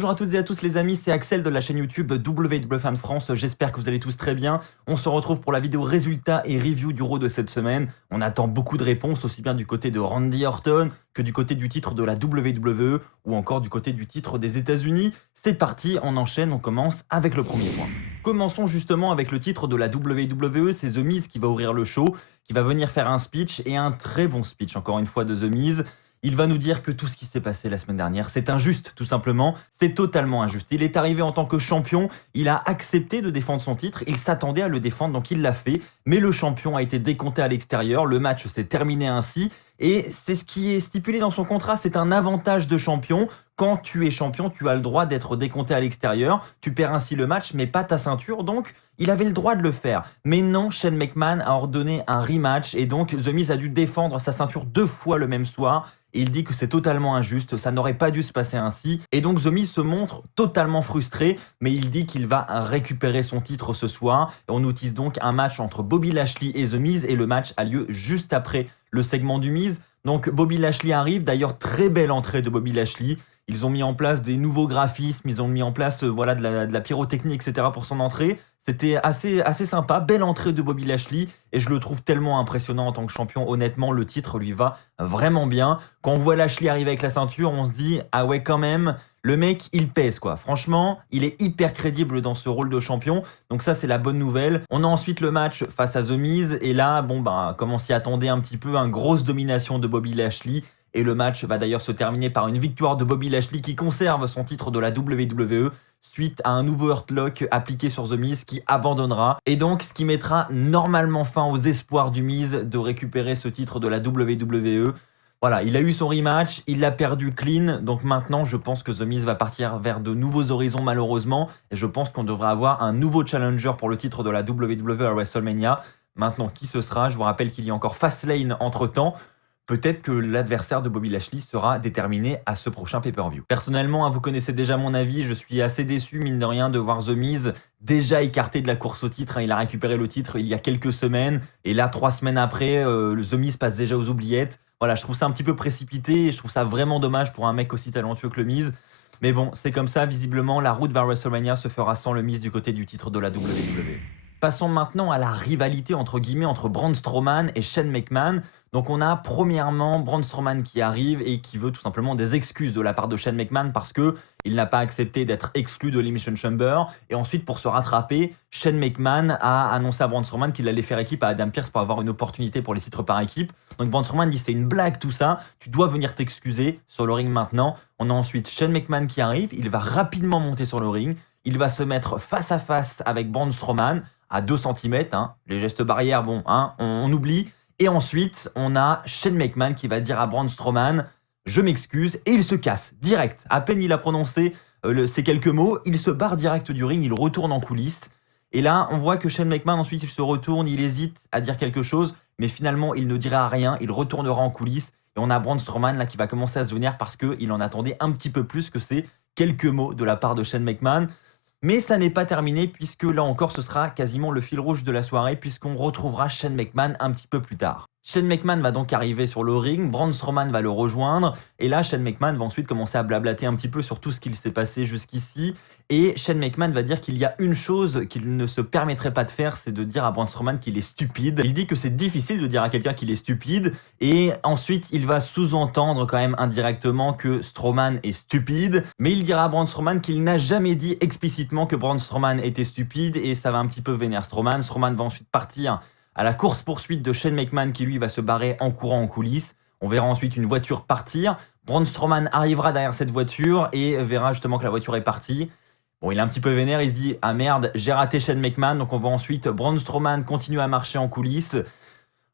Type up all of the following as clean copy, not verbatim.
Bonjour à toutes et à tous les amis, c'est Axel de la chaîne YouTube WWFan France, j'espère que vous allez tous très bien. On se retrouve pour la vidéo résultats et review du Raw de cette semaine. On attend beaucoup de réponses, aussi bien du côté de Randy Orton que du côté du titre de la WWE ou encore du côté du titre des États-Unis. C'est parti, on enchaîne, on commence avec le premier point. Commençons justement avec le titre de la WWE, c'est The Miz qui va ouvrir le show, qui va venir faire un speech et un très bon speech encore une fois de The Miz. Il va nous dire que tout ce qui s'est passé la semaine dernière, c'est injuste, tout simplement. C'est totalement injuste. Il est arrivé en tant que champion, il a accepté de défendre son titre, il s'attendait à le défendre, donc il l'a fait. Mais le champion a été décompté à l'extérieur, le match s'est terminé ainsi. Et c'est ce qui est stipulé dans son contrat, c'est un avantage de champion. Quand tu es champion, tu as le droit d'être décompté à l'extérieur. Tu perds ainsi le match, mais pas ta ceinture. Donc, il avait le droit de le faire. Mais non, Shane McMahon a ordonné un rematch. Et donc, The Miz a dû défendre sa ceinture 2 fois le même soir. Et il dit que c'est totalement injuste, ça n'aurait pas dû se passer ainsi. Et donc The Miz se montre totalement frustré, mais il dit qu'il va récupérer son titre ce soir. Et on nous tease donc un match entre Bobby Lashley et The Miz, et le match a lieu juste après le segment du Miz. Donc Bobby Lashley arrive, d'ailleurs très belle entrée de Bobby Lashley. Ils ont mis en place des nouveaux graphismes, ils ont mis en place voilà, de la pyrotechnie, etc. pour son entrée. C'était assez sympa, belle entrée de Bobby Lashley et je le trouve tellement impressionnant en tant que champion. Honnêtement, le titre lui va vraiment bien. Quand on voit Lashley arriver avec la ceinture, on se dit « Ah ouais, quand même, le mec, il pèse quoi. » Franchement, il est hyper crédible dans ce rôle de champion. Donc ça, c'est la bonne nouvelle. On a ensuite le match face à The Miz et là, bon bah, comme on s'y attendait un petit peu, une grosse domination de Bobby Lashley. Et le match va d'ailleurs se terminer par une victoire de Bobby Lashley qui conserve son titre de la WWE suite à un nouveau Hurtlock appliqué sur The Miz qui abandonnera. Et donc ce qui mettra normalement fin aux espoirs du Miz de récupérer ce titre de la WWE. Voilà, il a eu son rematch, il l'a perdu clean, donc maintenant je pense que The Miz va partir vers de nouveaux horizons malheureusement, et je pense qu'on devrait avoir un nouveau challenger pour le titre de la WWE à WrestleMania. Maintenant, qui ce sera? Je vous rappelle qu'il y a encore Fastlane entre temps. Peut-être que l'adversaire de Bobby Lashley sera déterminé à ce prochain pay-per-view. Personnellement, vous connaissez déjà mon avis, je suis assez déçu, mine de rien, de voir The Miz déjà écarté de la course au titre. Il a récupéré le titre il y a quelques semaines, et là, 3 semaines après, The Miz passe déjà aux oubliettes. Voilà, je trouve ça un petit peu précipité, et je trouve ça vraiment dommage pour un mec aussi talentueux que le Miz. Mais bon, c'est comme ça, visiblement, la route vers WrestleMania se fera sans le Miz du côté du titre de la WWE. Passons maintenant à la rivalité entre guillemets entre Braun Strowman et Shane McMahon. Donc on a premièrement Braun Strowman qui arrive et qui veut tout simplement des excuses de la part de Shane McMahon parce que il n'a pas accepté d'être exclu de l'Elimination Chamber. Et ensuite pour se rattraper, Shane McMahon a annoncé à Braun Strowman qu'il allait faire équipe à Adam Pearce pour avoir une opportunité pour les titres par équipe. Donc Braun Strowman dit c'est une blague tout ça, tu dois venir t'excuser sur le ring maintenant. On a ensuite Shane McMahon qui arrive, il va rapidement monter sur le ring. Il va se mettre face à face avec Braun Strowman à 2 cm, les gestes barrières, bon, on oublie. Et ensuite, on a Shane McMahon qui va dire à Braun Strowman « Je m'excuse » et il se casse, direct. À peine il a prononcé ces quelques mots, il se barre direct du ring, il retourne en coulisses. Et là, on voit que Shane McMahon, ensuite, il se retourne, il hésite à dire quelque chose, mais finalement, il ne dira rien, il retournera en coulisses. Et on a Braun Strowman là qui va commencer à se venir parce qu'il en attendait un petit peu plus que ces quelques mots de la part de Shane McMahon. Mais ça n'est pas terminé puisque là encore ce sera quasiment le fil rouge de la soirée puisqu'on retrouvera Shane McMahon un petit peu plus tard. Shane McMahon va donc arriver sur le ring, Braun Strowman va le rejoindre et là Shane McMahon va ensuite commencer à blablater un petit peu sur tout ce qu'il s'est passé jusqu'ici et Shane McMahon va dire qu'il y a une chose qu'il ne se permettrait pas de faire, c'est de dire à Braun Strowman qu'il est stupide. Il dit que c'est difficile de dire à quelqu'un qu'il est stupide et ensuite il va sous-entendre quand même indirectement que Strowman est stupide, mais il dira à Braun Strowman qu'il n'a jamais dit explicitement que Braun Strowman était stupide et ça va un petit peu vénère Strowman. Strowman va ensuite partir à la course-poursuite de Shane McMahon qui lui va se barrer en courant en coulisses. On verra ensuite une voiture partir. Braun Strowman arrivera derrière cette voiture et verra justement que la voiture est partie. Bon, il est un petit peu vénère, il se dit « Ah merde, j'ai raté Shane McMahon ». Donc on voit ensuite Braun Strowman continuer à marcher en coulisses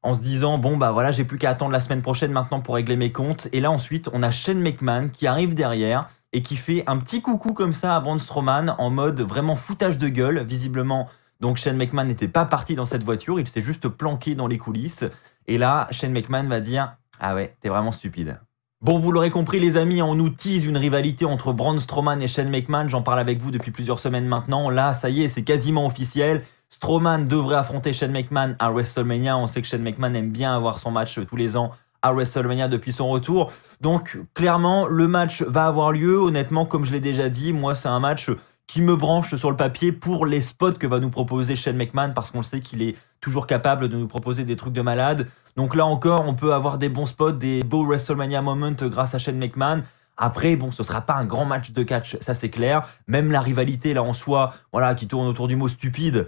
en se disant « Bon bah voilà, j'ai plus qu'à attendre la semaine prochaine maintenant pour régler mes comptes ». Et là ensuite, on a Shane McMahon qui arrive derrière et qui fait un petit coucou comme ça à Braun Strowman en mode vraiment foutage de gueule, visiblement. Donc Shane McMahon n'était pas parti dans cette voiture, il s'est juste planqué dans les coulisses. Et là, Shane McMahon va dire « Ah ouais, t'es vraiment stupide ». Bon, vous l'aurez compris les amis, on nous tease une rivalité entre Braun Strowman et Shane McMahon, j'en parle avec vous depuis plusieurs semaines maintenant. Là, ça y est, c'est quasiment officiel. Strowman devrait affronter Shane McMahon à WrestleMania. On sait que Shane McMahon aime bien avoir son match tous les ans à WrestleMania depuis son retour. Donc clairement, le match va avoir lieu. Honnêtement, comme je l'ai déjà dit, moi c'est un match qui me branche sur le papier pour les spots que va nous proposer Shane McMahon, parce qu'on le sait qu'il est toujours capable de nous proposer des trucs de malade. Donc là encore, on peut avoir des bons spots, des beaux WrestleMania moments grâce à Shane McMahon. Après, bon, ce sera pas un grand match de catch, ça c'est clair. Même la rivalité là en soi, voilà, qui tourne autour du mot stupide.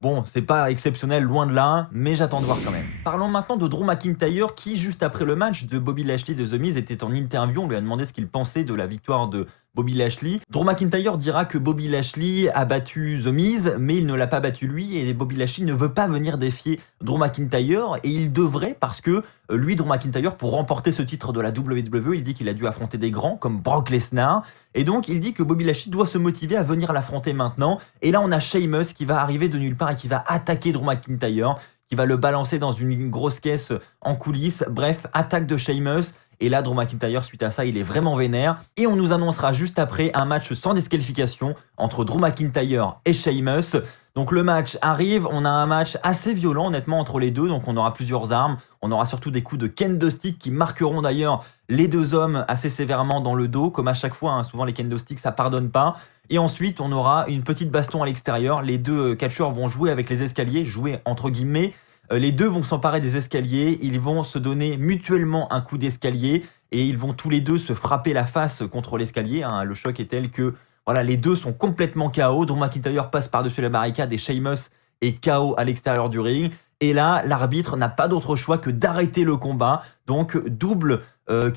Bon, c'est pas exceptionnel, loin de là, mais j'attends de voir quand même. Parlons maintenant de Drew McIntyre qui, juste après le match de Bobby Lashley de The Miz, était en interview. On lui a demandé ce qu'il pensait de la victoire de Bobby Lashley. Drew McIntyre dira que Bobby Lashley a battu The Miz, mais il ne l'a pas battu lui, et Bobby Lashley ne veut pas venir défier Drew McIntyre, et il devrait parce que lui, Drew McIntyre, pour remporter ce titre de la WWE, il dit qu'il a dû affronter des grands comme Brock Lesnar, et donc il dit que Bobby Lashley doit se motiver à venir l'affronter maintenant. Et là, on a Sheamus qui va arriver de nulle part et qui va attaquer Drew McIntyre, qui va le balancer dans une grosse caisse en coulisses. Bref, attaque de Sheamus. Et là, Drew McIntyre, suite à ça, il est vraiment vénère. Et on nous annoncera juste après un match sans disqualification entre Drew McIntyre et Sheamus. Donc le match arrive, on a un match assez violent honnêtement entre les deux, donc on aura plusieurs armes, on aura surtout des coups de kendo stick qui marqueront d'ailleurs les deux hommes assez sévèrement dans le dos, comme à chaque fois, hein, souvent les kendo sticks ça pardonne pas. Et ensuite on aura une petite baston à l'extérieur, les deux catcheurs vont jouer avec les escaliers, jouer entre guillemets. Les deux vont s'emparer des escaliers, ils vont se donner mutuellement un coup d'escalier et ils vont tous les deux se frapper la face contre l'escalier, hein. Le choc est tel que voilà, les deux sont complètement KO. Drew McIntyre passe par-dessus la barricade et Sheamus est KO à l'extérieur du ring. Et là, l'arbitre n'a pas d'autre choix que d'arrêter le combat. Donc, double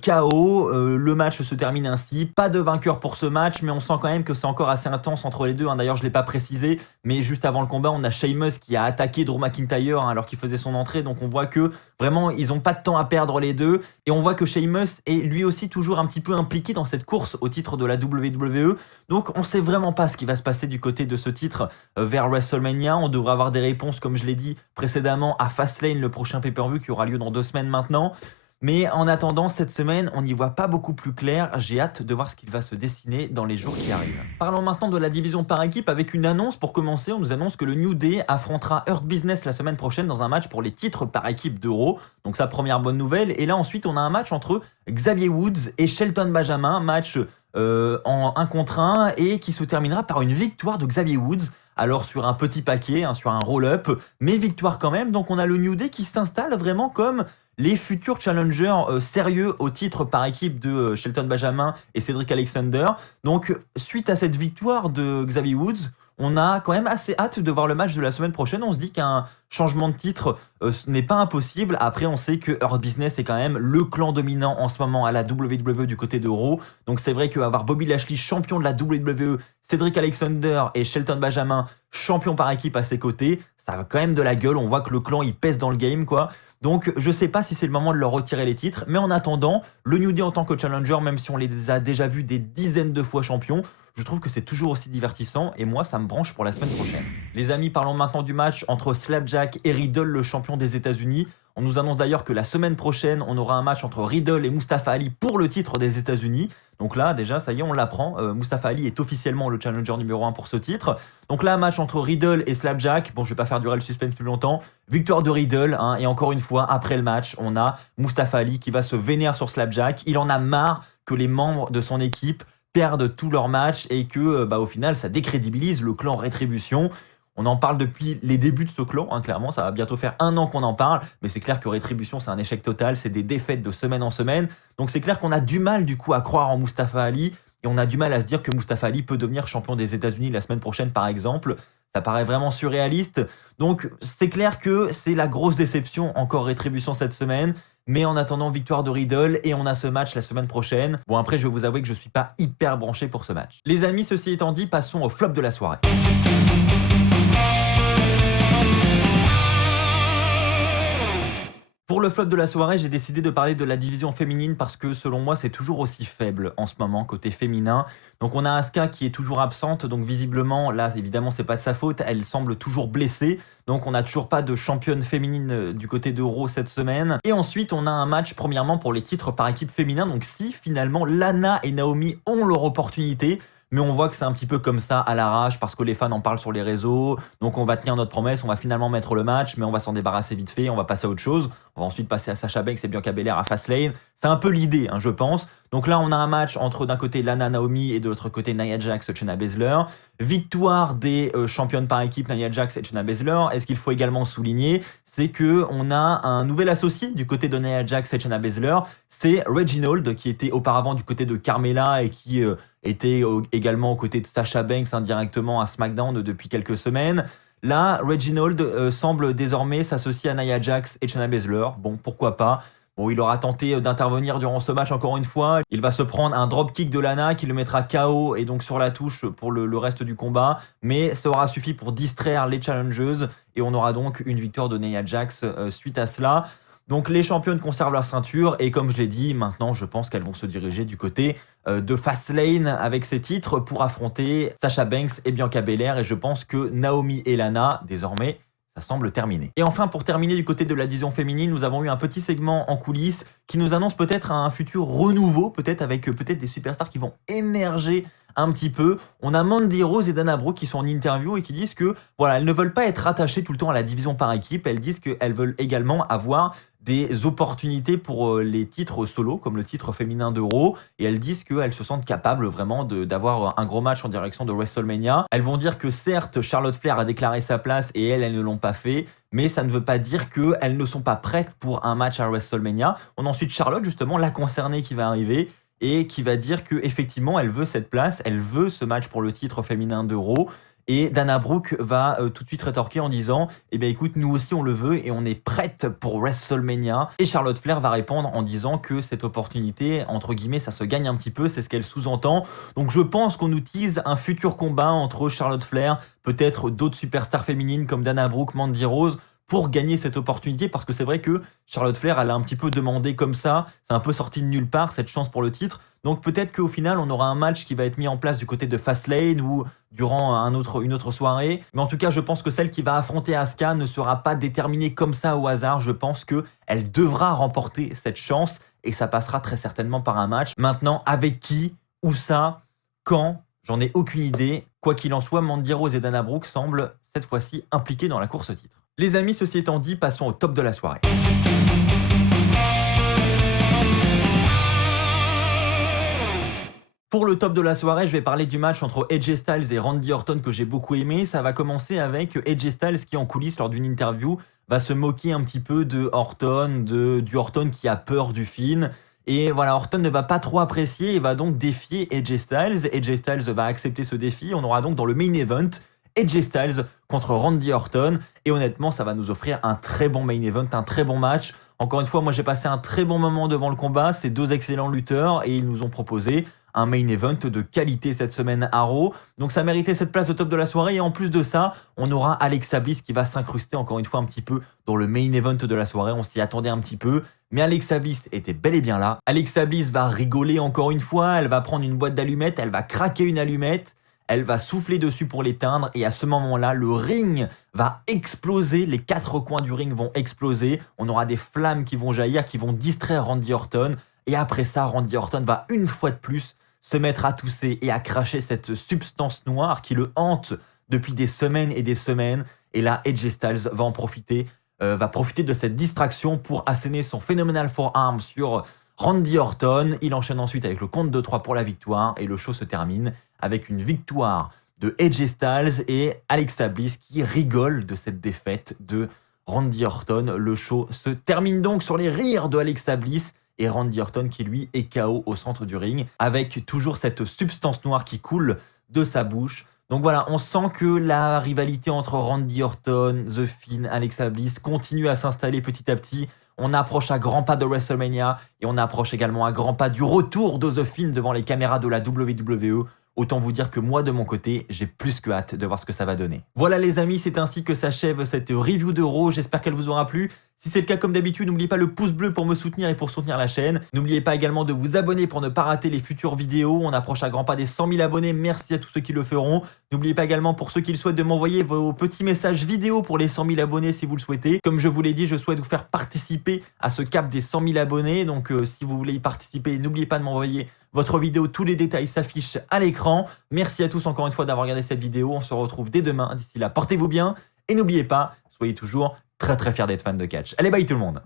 KO. Le match se termine ainsi. Pas de vainqueur pour ce match, mais on sent quand même que c'est encore assez intense entre les deux, hein. D'ailleurs, je ne l'ai pas précisé, mais juste avant le combat, on a Sheamus qui a attaqué Drew McIntyre, hein, alors qu'il faisait son entrée. Donc, on voit que vraiment, ils n'ont pas de temps à perdre les deux. Et on voit que Sheamus est lui aussi toujours un petit peu impliqué dans cette course au titre de la WWE. Donc, on ne sait vraiment pas ce qui va se passer du côté de ce titre vers WrestleMania. On devrait avoir des réponses, comme je l'ai dit précédemment, à Fastlane, le prochain pay-per-view qui aura lieu dans 2 semaines maintenant. Mais en attendant, cette semaine, on n'y voit pas beaucoup plus clair. J'ai hâte de voir ce qu'il va se dessiner dans les jours qui arrivent. Parlons maintenant de la division par équipe avec une annonce. Pour commencer, on nous annonce que le New Day affrontera Hurt Business la semaine prochaine dans un match pour les titres par équipe d'Euro. Donc sa première bonne nouvelle. Et là ensuite, on a un match entre Xavier Woods et Shelton Benjamin. Match en 1 contre 1 et qui se terminera par une victoire de Xavier Woods. Alors sur un petit paquet, hein, sur un roll-up, mais victoire quand même. Donc on a le New Day qui s'installe vraiment comme les futurs challengers sérieux au titre par équipe de Shelton Benjamin et Cedric Alexander. Donc suite à cette victoire de Xavier Woods, on a quand même assez hâte de voir le match de la semaine prochaine. On se dit qu'un changement de titre ce n'est pas impossible. Après, on sait que Hurt Business est quand même le clan dominant en ce moment à la WWE du côté de Raw. Donc c'est vrai qu'avoir Bobby Lashley champion de la WWE, Cedric Alexander et Shelton Benjamin champion par équipe à ses côtés, ça a quand même de la gueule. On voit que le clan il pèse dans le game quoi. Donc je sais pas si c'est le moment de leur retirer les titres, mais en attendant, le New Day en tant que challenger, même si on les a déjà vus des dizaines de fois champions, je trouve que c'est toujours aussi divertissant et moi ça me branche pour la semaine prochaine. Les amis, parlons maintenant du match entre Slapjack et Riddle, le champion des États-Unis. On nous annonce d'ailleurs que la semaine prochaine, on aura un match entre Riddle et Mustafa Ali pour le titre des États-Unis. Donc là, déjà, ça y est, on l'apprend. Mustafa Ali est officiellement le challenger numéro 1 pour ce titre. Donc là, un match entre Riddle et Slapjack. Bon, je vais pas faire durer le suspense plus longtemps. Victoire de Riddle, hein, et encore une fois, après le match, on a Mustafa Ali qui va se vénérer sur Slapjack. Il en a marre que les membres de son équipe perdent tous leurs matchs et que, au final, ça décrédibilise le clan Rétribution. On en parle depuis les débuts de ce clan, hein, clairement, ça va bientôt faire 1 an qu'on en parle, mais c'est clair que Rétribution c'est un échec total, c'est des défaites de semaine en semaine, donc c'est clair qu'on a du mal du coup à croire en Mustafa Ali, et on a du mal à se dire que Mustafa Ali peut devenir champion des États-Unis la semaine prochaine par exemple, ça paraît vraiment surréaliste, donc c'est clair que c'est la grosse déception, encore Rétribution cette semaine, mais en attendant, victoire de Riddle et on a ce match la semaine prochaine. Bon après, je vais vous avouer que je suis pas hyper branché pour ce match. Les amis, ceci étant dit, passons au flop de la soirée. Pour le flop de la soirée, j'ai décidé de parler de la division féminine parce que selon moi, c'est toujours aussi faible en ce moment côté féminin. Donc on a Asuka qui est toujours absente, donc visiblement, là évidemment c'est pas de sa faute, elle semble toujours blessée. Donc on n'a toujours pas de championne féminine du côté de Raw cette semaine. Et ensuite on a un match premièrement pour les titres par équipe féminin. Donc si finalement Lana et Naomi ont leur opportunité, mais on voit que c'est un petit peu comme ça à l'arrache parce que les fans en parlent sur les réseaux. Donc on va tenir notre promesse, on va finalement mettre le match, mais on va s'en débarrasser vite fait, on va passer à autre chose. On va ensuite passer à Sasha Banks et Bianca Belair à Fastlane. C'est un peu l'idée, hein, je pense. Donc là, on a un match entre d'un côté Lana Naomi et de l'autre côté Nia Jax, Shayna Baszler. Victoire des championnes par équipe Nia Jax et Shayna Baszler. Et ce qu'il faut également souligner, c'est que on a un nouvel associé du côté de Nia Jax et Shayna Baszler. C'est Reginald, qui était auparavant du côté de Carmella et qui était également aux côtés de Sasha Banks indirectement à SmackDown depuis quelques semaines. Là, Reginald semble désormais s'associer à Nia Jax et Shayna Baszler. Bon, pourquoi pas. Bon, il aura tenté d'intervenir durant ce match encore une fois. Il va se prendre un dropkick de Lana qui le mettra KO et donc sur la touche pour le reste du combat. Mais ça aura suffi pour distraire les challengeuses et on aura donc une victoire de Nia Jax suite à cela. Donc les championnes conservent leur ceinture et comme je l'ai dit, maintenant je pense qu'elles vont se diriger du côté de Fastlane avec ces titres pour affronter Sasha Banks et Bianca Belair et je pense que Naomi et Lana, désormais, ça semble terminé. Et enfin, pour terminer du côté de la division féminine, nous avons eu un petit segment en coulisses qui nous annonce peut-être un futur renouveau, peut-être avec peut-être des superstars qui vont émerger un petit peu. On a Mandy Rose et Dana Brooke qui sont en interview et qui disent que voilà, elles ne veulent pas être rattachées tout le temps à la division par équipe. Elles disent qu'elles veulent également avoir des opportunités pour les titres solo, comme le titre féminin de Raw, et elles disent qu'elles se sentent capables vraiment d'avoir un gros match en direction de WrestleMania. Elles vont dire que certes, Charlotte Flair a déclaré sa place et elles ne l'ont pas fait, mais ça ne veut pas dire qu'elles ne sont pas prêtes pour un match à WrestleMania. On a ensuite Charlotte, justement, la concernée qui va arriver, et qui va dire qu'effectivement, elle veut cette place, elle veut ce match pour le titre féminin de Raw. Et Dana Brooke va tout de suite rétorquer en disant « Eh bien écoute, nous aussi on le veut et on est prête pour WrestleMania ». Et Charlotte Flair va répondre en disant que cette opportunité, entre guillemets, ça se gagne un petit peu, c'est ce qu'elle sous-entend. Donc je pense qu'on utilise un futur combat entre Charlotte Flair, peut-être d'autres superstars féminines comme Dana Brooke, Mandy Rose, pour gagner cette opportunité, parce que c'est vrai que Charlotte Flair, elle a un petit peu demandé comme ça, c'est un peu sorti de nulle part, cette chance pour le titre. Donc peut-être qu'au final, on aura un match qui va être mis en place du côté de Fastlane ou durant une autre soirée. Mais en tout cas, je pense que celle qui va affronter Asuka ne sera pas déterminée comme ça au hasard. Je pense qu'elle devra remporter cette chance et ça passera très certainement par un match. Maintenant, avec qui, où ça, quand, j'en ai aucune idée. Quoi qu'il en soit, Mandy Rose et Dana Brooke semblent cette fois-ci impliquées dans la course au titre. Les amis, ceci étant dit, passons au top de la soirée. Pour le top de la soirée, je vais parler du match entre AJ Styles et Randy Orton que j'ai beaucoup aimé. Ça va commencer avec AJ Styles qui, en coulisses, lors d'une interview, va se moquer un petit peu de Orton, du Orton qui a peur du Finn. Et voilà, Orton ne va pas trop apprécier et va donc défier AJ Styles. AJ Styles va accepter ce défi. On aura donc dans le main event AJ Styles contre Randy Orton. Et honnêtement, ça va nous offrir un très bon main event, un très bon match. Encore une fois, moi j'ai passé un très bon moment devant le combat. C'est deux excellents lutteurs et ils nous ont proposé un main event de qualité cette semaine à Raw. Donc ça méritait cette place au top de la soirée. Et en plus de ça, on aura Alexa Bliss qui va s'incruster encore une fois un petit peu dans le main event de la soirée. On s'y attendait un petit peu. Mais Alexa Bliss était bel et bien là. Alexa Bliss va rigoler encore une fois. Elle va prendre une boîte d'allumettes. Elle va craquer une allumette. Elle va souffler dessus pour l'éteindre et à ce moment-là, le ring va exploser. Les quatre coins du ring vont exploser. On aura des flammes qui vont jaillir, qui vont distraire Randy Orton. Et après ça, Randy Orton va une fois de plus se mettre à tousser et à cracher cette substance noire qui le hante depuis des semaines et des semaines. Et là, AJ Styles va en profiter, va profiter de cette distraction pour asséner son Phenomenal Forearm sur Randy Orton. Il enchaîne ensuite avec le compte de 3 pour la victoire et le show se termine avec une victoire de AJ Styles et Alexa Bliss qui rigole de cette défaite de Randy Orton. Le show se termine donc sur les rires de Alexa Bliss et Randy Orton qui lui est KO au centre du ring avec toujours cette substance noire qui coule de sa bouche. Donc voilà, on sent que la rivalité entre Randy Orton, The Fiend, Alexa Bliss continue à s'installer petit à petit. On approche à grands pas de WrestleMania et on approche également à grands pas du retour de The Fiend devant les caméras de la WWE. Autant vous dire que moi de mon côté, j'ai plus que hâte de voir ce que ça va donner. Voilà les amis, c'est ainsi que s'achève cette review de Raw. J'espère qu'elle vous aura plu. Si c'est le cas comme d'habitude, n'oubliez pas le pouce bleu pour me soutenir et pour soutenir la chaîne. N'oubliez pas également de vous abonner pour ne pas rater les futures vidéos. On approche à grands pas des 100 000 abonnés. Merci à tous ceux qui le feront. N'oubliez pas également pour ceux qui le souhaitent de m'envoyer vos petits messages vidéo pour les 100 000 abonnés si vous le souhaitez. Comme je vous l'ai dit, je souhaite vous faire participer à ce cap des 100 000 abonnés. Donc si vous voulez y participer, n'oubliez pas de m'envoyer votre vidéo, tous les détails s'affichent à l'écran. Merci à tous encore une fois d'avoir regardé cette vidéo. On se retrouve dès demain. D'ici là, portez-vous bien et n'oubliez pas, soyez toujours très très fiers d'être fan de catch. Allez, bye tout le monde.